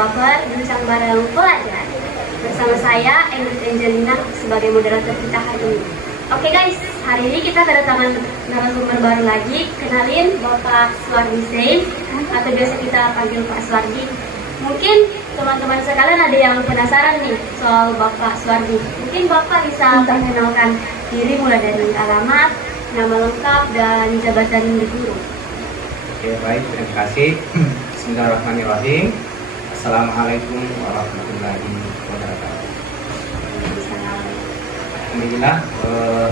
Baper Bincang Bareng Pelajar. Bersama saya, Endrit Angelina, sebagai moderator kita hari ini. Oke guys, hari ini kita kedatangan narasumber baru lagi. Kenalin Bapak Suwardi Zain, atau biasa kita panggil Pak Suwardi. Mungkin teman-teman sekalian ada yang penasaran nih soal Bapak Suwardi. Mungkin Bapak bisa perkenalkan diri mulai dari alamat, nama lengkap, dan jabatan di guru. Oke, baik, terima kasih. Bismillahirrahmanirrahim. Assalamualaikum warahmatullahi wabarakatuh. Alhamdulillah,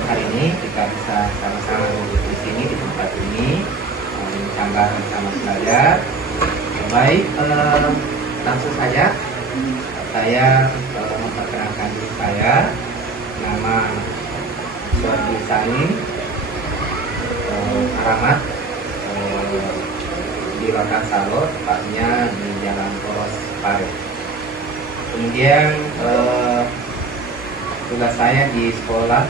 hari ini kita bisa sama-sama duduk di sini, di tempat ini, bincang bareng sama pelajar. Baik, langsung saja saya memperkenalkan diri saya. Nama Suwardi Zain, alamat di Lokan Salo, tepatnya di Jalan Poros Pare. Kemudian tugas saya di sekolah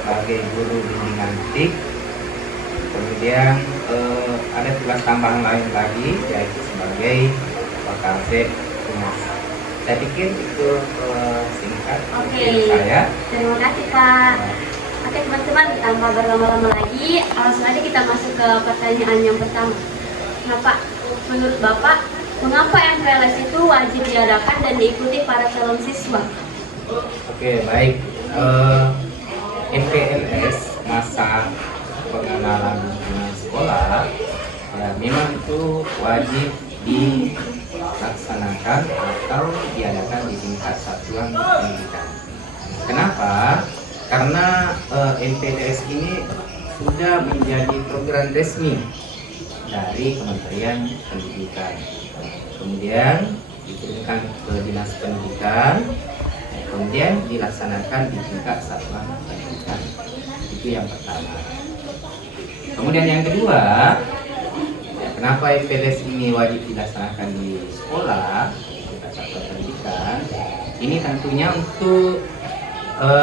sebagai guru bimbingan TIK. Kemudian ada tugas tambahan lain lagi, yaitu sebagai Wakasek Humas. Saya pikir itu singkat dari saya. Terima kasih Pak. Oke teman-teman, tanpa berlama-lama lagi, langsung aja kita masuk ke pertanyaan yang pertama. Nah Pak, menurut Bapak, mengapa MPLS itu wajib diadakan dan diikuti para calon siswa? Oke, baik. MPLS, masa pengenalan lingkungan sekolah, ya memang itu wajib dilaksanakan atau diadakan di tingkat satuan pendidikan. Kenapa? Karena MPLS ini sudah menjadi program resmi dari Kementerian Pendidikan. Kemudian diturunkan ke Dinas Pendidikan, kemudian dilaksanakan di tingkat satuan pendidikan. Itu yang pertama. Kemudian yang kedua, kenapa MPLS ini wajib dilaksanakan di sekolah, di tingkat satuan pendidikan? Ini tentunya untuk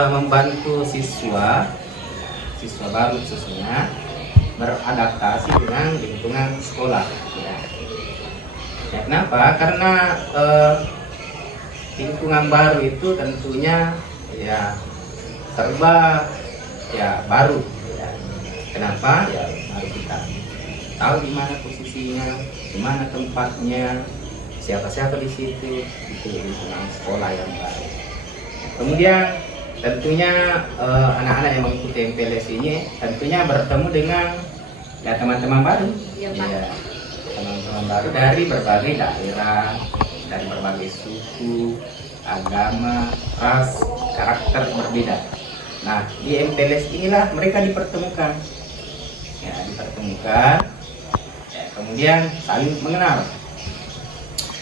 membantu siswa baru khususnya beradaptasi dengan lingkungan sekolah. Ya, kenapa? Karena lingkungan baru itu tentunya ya serba ya baru. Ya. Kenapa? Ya harus kita tahu di mana posisinya, di mana tempatnya, siapa-siapa di situ, itu lingkungan sekolah yang baru. Kemudian tentunya anak-anak yang mengikuti MPLS ini tentunya bertemu dengan ya teman-teman baru, ya, teman-teman baru dari berbagai daerah, dari berbagai suku, agama, ras, karakter berbeda. Nah, di MPLS inilah mereka dipertemukan, ya, kemudian saling mengenal.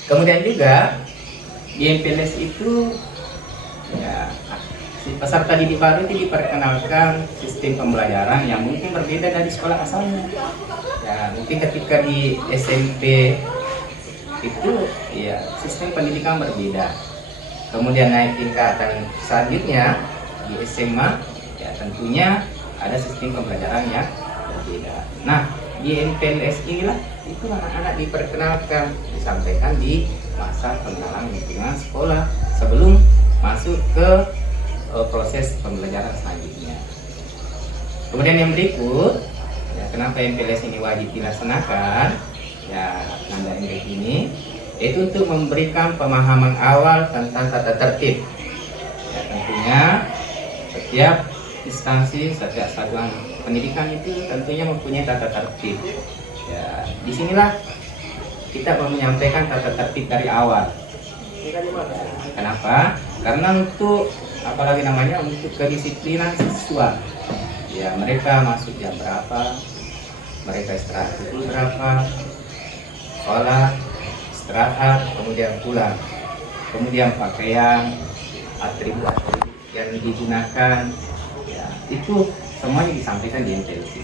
Kemudian juga di MPLS itu ya peserta didik baru itu diperkenalkan sistem pembelajaran yang mungkin berbeda dari sekolah asalnya. Ya, mungkin ketika di SMP itu ya sistem pendidikan berbeda. Kemudian naik tingkatan selanjutnya di SMA ya tentunya ada sistem pembelajaran yang berbeda. Nah, di MPLS inilah itu anak-anak diperkenalkan, disampaikan di masa pengenalan lingkungan sekolah sebelum masuk ke proses pembelajaran selanjutnya. Kemudian yang berikut, ya, kenapa MPLS ini wajib dilaksanakan? Ya, Nanda Endrit ini itu untuk memberikan pemahaman awal tentang tata tertib. Ya, tentunya setiap instansi, setiap satuan pendidikan itu tentunya mempunyai tata tertib. Ya, disinilah kita mau menyampaikan tata tertib dari awal. Kenapa? Karena untuk untuk kedisiplinan siswa. Ya, mereka masuk jam berapa, mereka istirahat pukul berapa, sekolah, istirahat, kemudian pulang. Kemudian pakaian, atribut yang digunakan, ya, itu semuanya disampaikan di MPLS.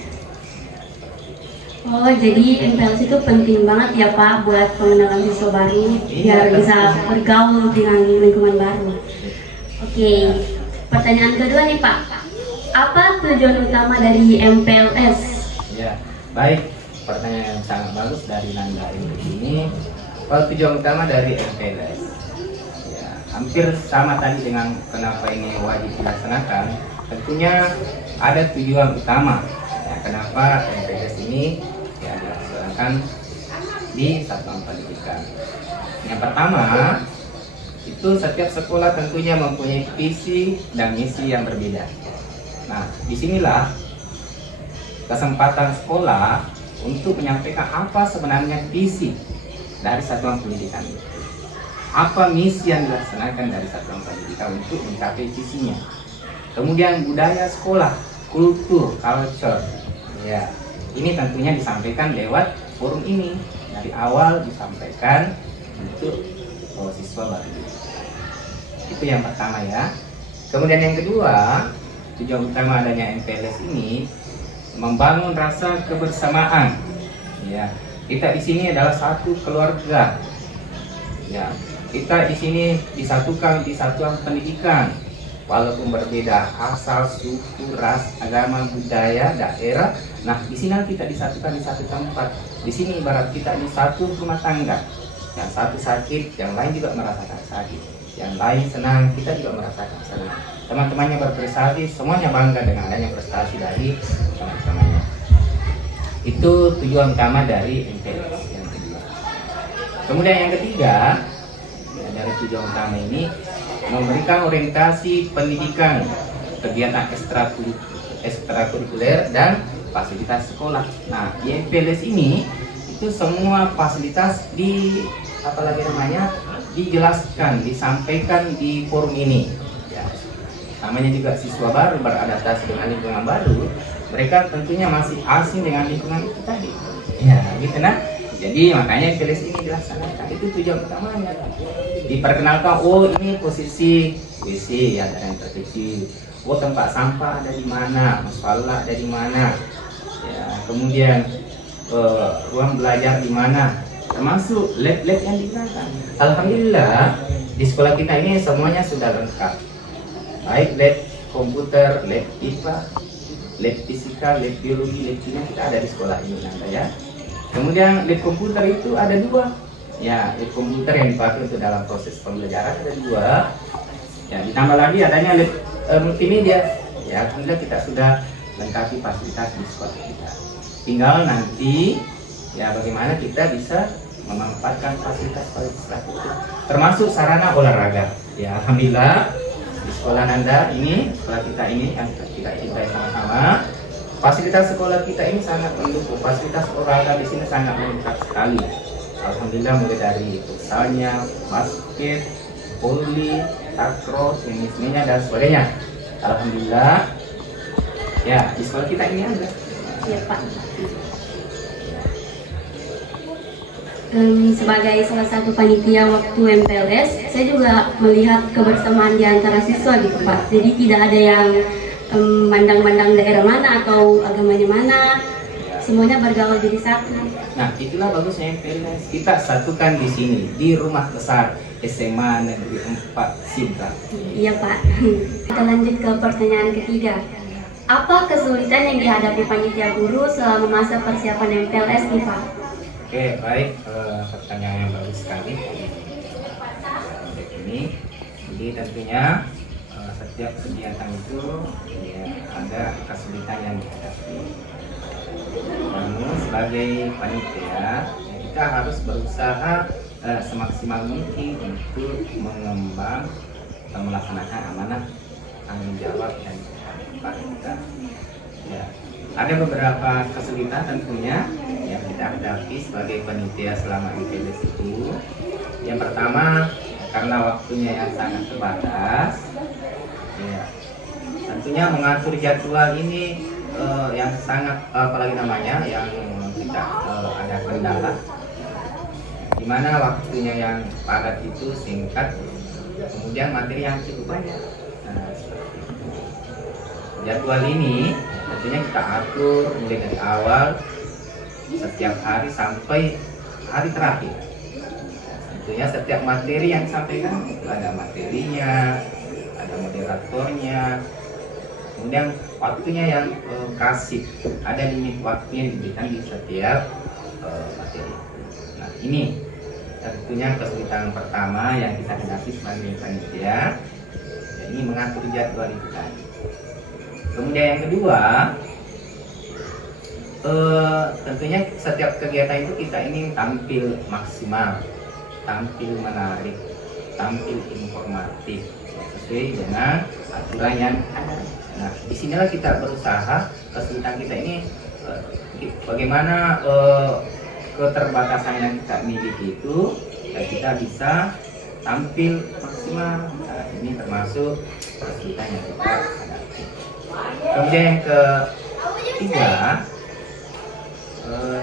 Oh, jadi MPLS itu penting banget ya Pak buat pengenalan siswa baru, biar bisa bergaul dengan lingkungan baru. Oke, pertanyaan kedua nih Pak, apa tujuan utama dari MPLS? Ya, baik, pertanyaan yang sangat bagus dari Nanda ini. tujuan utama dari MPLS ya, hampir sama tadi dengan kenapa ini wajib dilaksanakan. Tentunya ada tujuan utama ya, kenapa MPLS ini ya dilaksanakan di satuan pendidikan. Yang pertama, itu setiap sekolah tentunya mempunyai visi dan misi yang berbeda. Nah, disinilah kesempatan sekolah untuk menyampaikan apa sebenarnya visi dari satuan pendidikan itu. Apa misi yang dilaksanakan dari satuan pendidikan untuk mencapai visinya. Kemudian budaya sekolah, kultur, culture. Ya, ini tentunya disampaikan lewat forum ini. Dari awal disampaikan untuk siswa baru. Itu yang pertama ya. Kemudian yang kedua, tujuan utama adanya MPLS ini membangun rasa kebersamaan. Ya, kita di sini adalah satu keluarga. Ya, kita di sini disatukan di satuan pendidikan. Walaupun berbeda asal, suku, ras, agama, budaya, daerah. Nah, di sini kita disatukan di satu tempat. Di sini ibarat kita di satu rumah tangga. Yang satu sakit, yang lain juga merasakan sakit. Yang lain senang, kita juga merasakan senang. Teman-temannya berprestasi, semuanya bangga dengan adanya prestasi dari teman-temannya. Itu tujuan utama dari MPLS yang kedua. Kemudian yang ketiga, ya, dari tujuan utama ini memberikan orientasi pendidikan, kegiatan ekstrakurikuler dan fasilitas sekolah. Nah, di MPLS ini itu semua fasilitas dijelaskan, disampaikan di forum ini. Ya, namanya juga siswa baru beradaptasi dengan lingkungan baru, mereka tentunya masih asing dengan lingkungan itu tadi. Ya, gitu nah. Jadi makanya MPLS ini dilaksanakan. Itu tujuan utamanya. Diperkenalkan, oh ini posisi WC ya, ada yang terkecil. Oh tempat sampah ada di mana, musola ada di mana. Ya, kemudian ruang belajar di mana, termasuk lab-lab yang digunakan. Alhamdulillah di sekolah kita ini semuanya sudah lengkap. Baik lab komputer, lab IPA, lab fisika, lab biologi, lab kimia kita ada di sekolah ini nanti ya. Kemudian lab komputer itu ada dua. Ya, lab komputer yang dipakai untuk dalam proses pembelajaran ada dua. Ya, ditambah lagi adanya lab multimedia. Ya, alhamdulillah kita sudah lengkapi fasilitas di sekolah kita. Tinggal nanti ya bagaimana kita bisa memanfaatkan fasilitas itu, termasuk sarana olahraga. Ya, alhamdulillah di sekolah Nanda ini, sekolah kita ini yang kita cintai sama-sama. Fasilitas sekolah kita ini sangat mendukung. Fasilitas olahraga di sini sangat lengkap sekali. Alhamdulillah mulai dari futsalnya, basket, voli, lacrosse, tenisnya dan sebagainya. Alhamdulillah. Ya, di sekolah kita ini ada. Ya Pak. Sebagai salah satu panitia waktu MPLS, saya juga melihat kebersamaan di antara siswa gitu Pak. Jadi tidak ada yang mandang-mandang daerah mana atau agamanya mana, semuanya bergaul jadi satu. Nah, itulah bagusnya MPLS. Kita satukan di sini, di rumah besar SMA Negeri 4 Sidra. Iya Pak. Kita lanjut ke pertanyaan ketiga. Apa kesulitan yang dihadapi panitia guru selama masa persiapan MPLS nih Pak? Oke, baik. Pertanyaan yang bagus sekali. Ini, jadi tentunya setiap kegiatan itu ya, ada kesulitan yang dihadapi. Namun sebagai panitia ya, kita harus berusaha semaksimal mungkin untuk mengembang dan melaksanakan amanah tanggung jawab yang kita. Ya, ada beberapa kesulitan tentunya yang kita hadapi sebagai panitia selama MPLS itu. Yang pertama, karena waktunya yang sangat terbatas, ya, tentunya mengatur jadwal ini yang sangat apalagi namanya yang kita ada kendala, di mana waktunya yang padat itu singkat, kemudian materi yang cukup banyak. Nah, jadwal ini tentunya kita atur mulai dari awal setiap hari sampai hari terakhir. Tentunya setiap materi yang disampaikan itu ada materinya, ada moderatornya, kemudian waktunya yang kasih, ada limit waktunya diberikan di setiap materi. Nah ini tentunya kesulitan pertama yang kita hadapi sebagai panitia, ya ini mengatur jadwal itu tadi. Kemudian yang kedua, tentunya setiap kegiatan itu kita ingin tampil maksimal, tampil menarik, tampil informatif sesuai dengan aturan yang ada. Nah, disinilah kita berusaha, kesulitan kita ini bagaimana keterbatasan yang kita miliki itu dan kita bisa tampil maksimal. Nah, ini termasuk kesulitan yang kita hadapi. Kemudian yang ketiga,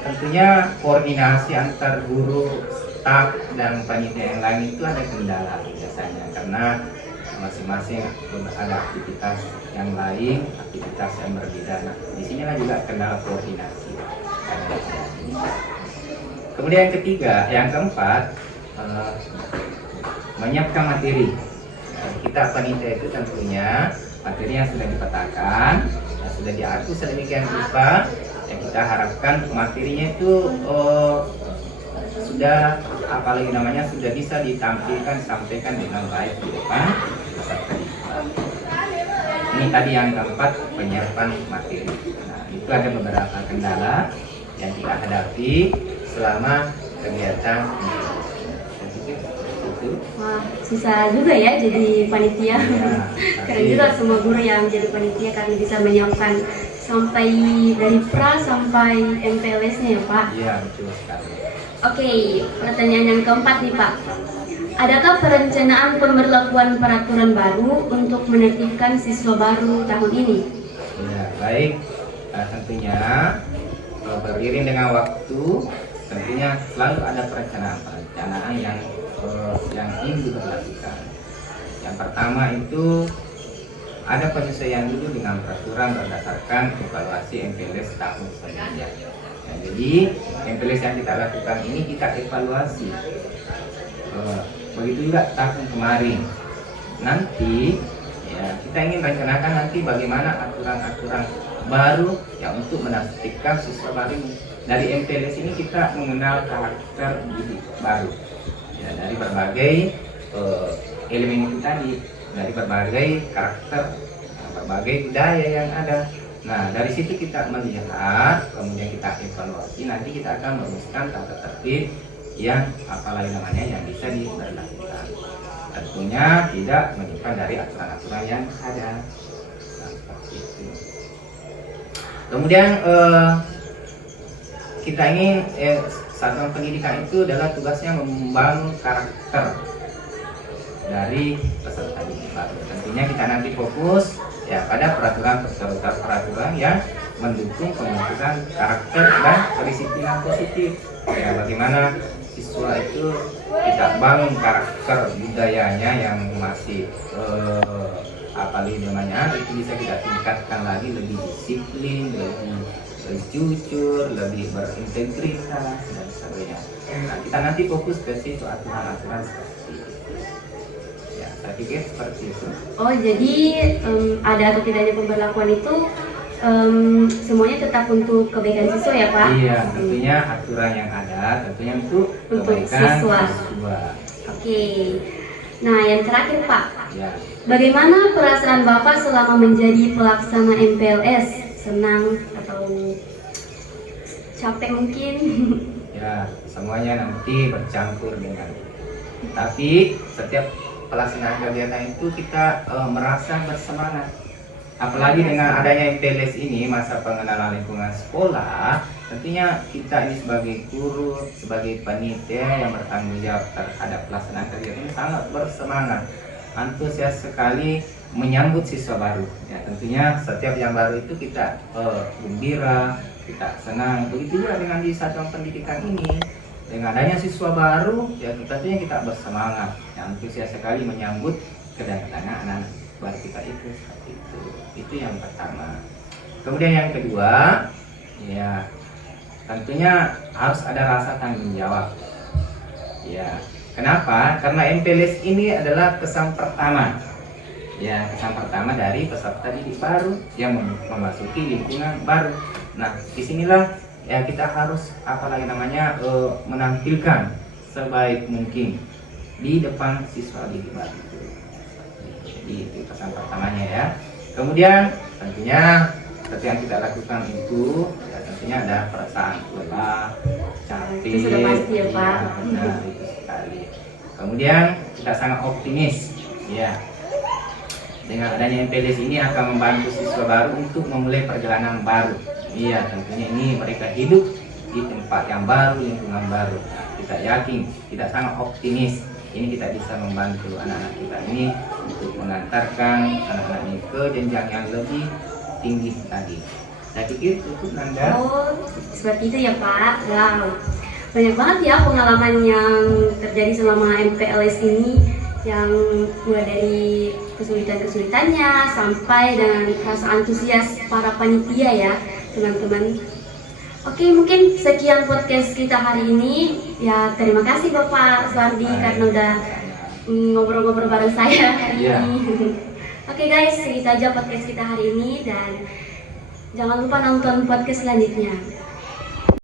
tentunya koordinasi antar guru, staf dan panitia yang lain itu ada kendala biasanya karena masing-masing ada aktivitas yang lain, aktivitas yang berbeda. Nah, di sinilah juga kendala koordinasi. Kemudian yang ketiga, yang keempat, menyiapkan materi. Kita panitia itu tentunya materi yang sudah dipetakan, yang sudah diatur sedemikian rupa. Yang kita harapkan materinya itu sudah apalagi namanya sudah bisa ditampilkan, sampaikan dengan baik di depan peserta didik. Ini tadi yang keempat, penyiapan materi. Nah, itu ada beberapa kendala yang kita hadapi selama kegiatan itu. Wah, susah juga ya jadi panitia. Ya, Keren juga semua guru yang jadi panitia karena bisa menyiapkan sampai dari pra sampai MPLS-nya ya Pak. Iya, betul sekali. Oke, pertanyaan yang keempat nih Pak. Adakah perencanaan pemberlakuan peraturan baru untuk menertibkan siswa baru tahun ini? Ya, baik. Nah, tentunya beriring dengan waktu, tentunya selalu ada perencanaan yang ingin diberlakukan. Yang pertama itu ada penyesuaian dulu dengan peraturan berdasarkan evaluasi MPLS tahun sebelumnya. Ya, jadi MPLS yang kita lakukan ini kita evaluasi. Begitu juga tahun kemarin. Nanti ya kita ingin rencanakan nanti bagaimana aturan-aturan baru yang untuk menaktifkan siswa baru. Dari MPLS ini kita mengenal karakter didik baru. Ya, dari berbagai elemen itu tadi, dari berbagai karakter, berbagai budaya yang ada. Nah, dari situ kita melihat, kemudian kita evaluasi, nanti kita akan merumuskan tata tertib yang apalagi namanya yang bisa diberlakukan. Tentunya tidak menyimpan dari aturan-aturan yang ada. Nah, seperti itu. Kemudian kita ingin satuan pendidikan itu adalah tugasnya membangun karakter dari peserta didik baru. Tentunya kita nanti fokus ya pada peraturan yang mendukung pembentukan karakter dan kedisiplinan positif. Ya, bagaimana siswa itu kita bangun karakter budayanya yang masih apalagi namanya itu bisa kita tingkatkan lagi, lebih disiplin, lebih jujur, lebih berintegritas dan sebagainya. Nah, kita nanti fokus ke situ aturan-aturan seperti itu. Ya, saya pikir seperti itu. Oh, jadi ada atau tidaknya pemberlakuan itu semuanya tetap untuk kebaikan siswa ya Pak? Iya, tentunya aturan yang ada tentunya untuk kebaikan siswa. Oke. Nah, yang terakhir Pak, Ya. bagaimana perasaan Bapak selama menjadi pelaksana MPLS? Senang atau capek mungkin? Ya, semuanya nanti bercampur dengan. Tapi setiap pelaksanaan kegiatan itu kita merasa bersemangat. Apalagi dengan adanya MPLS ini, masa pengenalan lingkungan sekolah, tentunya kita ini sebagai guru, sebagai panitia yang bertanggung jawab terhadap pelaksanaan kegiatan ini sangat bersemangat, antusias sekali menyambut siswa baru. Ya, tentunya setiap yang baru itu kita gembira, kita senang. Begitu juga dengan di satuan pendidikan ini, dengan adanya siswa baru, ya tentunya kita bersemangat, ya, antusias sekali menyambut kedatangan anak-anak baru kita itu. Seperti itu yang pertama. Kemudian yang kedua, ya tentunya harus ada rasa tanggung jawab. Ya, kenapa? Karena MPLS ini adalah kesan pertama. Ya, kesan pertama dari peserta didik baru yang memasuki lingkungan baru. Nah, disinilah ya kita harus apalagi namanya menampilkan sebaik mungkin di depan siswa didik baru. Jadi itu pesan pertamanya ya. Kemudian tentunya seperti yang kita lakukan itu ya, tentunya ada perasaan lelah, capek. Itu sudah pasti ya, Pak. Benar, itu sekali. Kemudian kita sangat optimis ya. Dengan adanya MPLS ini akan membantu siswa baru untuk memulai perjalanan baru. Iya, tentunya ini mereka hidup di tempat yang baru, lingkungan baru. Nah, kita yakin, kita sangat optimis. Ini kita bisa membantu anak-anak kita ini untuk mengantarkan anak-anak ini ke jenjang yang lebih tinggi tadi. Saya pikir cukup, Nanda. Oh, seperti itu ya Pak. Wow. Banyak banget ya pengalaman yang terjadi selama MPLS ini, yang mulai dari kesulitan-kesulitannya sampai dengan rasa antusias para panitia ya, teman-teman. Oke, mungkin sekian podcast kita hari ini. Ya, terima kasih Bapak Sardi karena udah ngobrol-ngobrol bareng saya hari Iya. ini. Oke guys, segitu aja podcast kita hari ini dan jangan lupa nonton podcast selanjutnya.